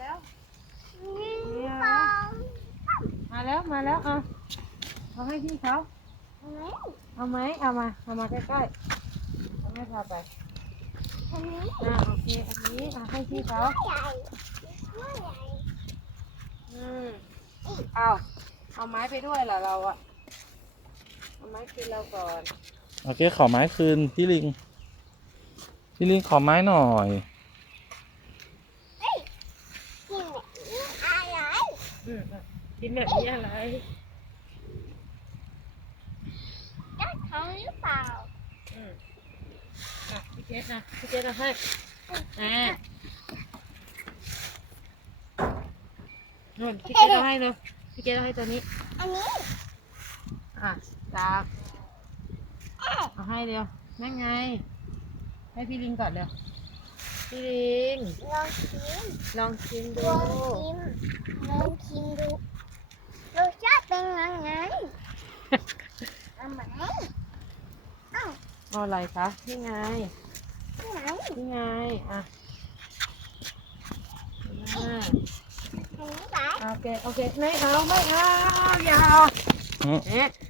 แล้ว มาแล้วมาแล้วเอาเอาให้พี่เขาเอาไหมเอามาเอามาใกล้ๆเอาให้พาไปอันนี้โอเคอันนี้เอาให้พี่เขาอืมเอาเอาไม้ไปด้วยเหรอเราอะเอาไม้คืนเราก่อน โอเคขอไม้คืนพี่ลิง พี่ลิงขอไม้หน่อย กินแบบนี้อะไรอืมอะกินแบบนี้อะไรจะทำหรือเปล่าอืมอะพี่เจสนะพี่เจสเอาให้อ่านู่นพี่เจสเอาให้เนาะพี่เจสเอาให้ตัวนี้ อันนี้อะจับเอาให้เดียวนั่นไง ให้พี่ลิงก่อนเดี๋ยว พี่ลิงลองชิมลองชิมลดูองชิมลองชิมดูรสชาติเป็นยังไงเอาไหมเอ้าเอาอะไรคะนี่ไงที่ไหนนี่ไงอะอ่าอันนี้ไหนโอเคโอเคไม่เอาไม่เอาอย่าเอาอืมเอ๊ะ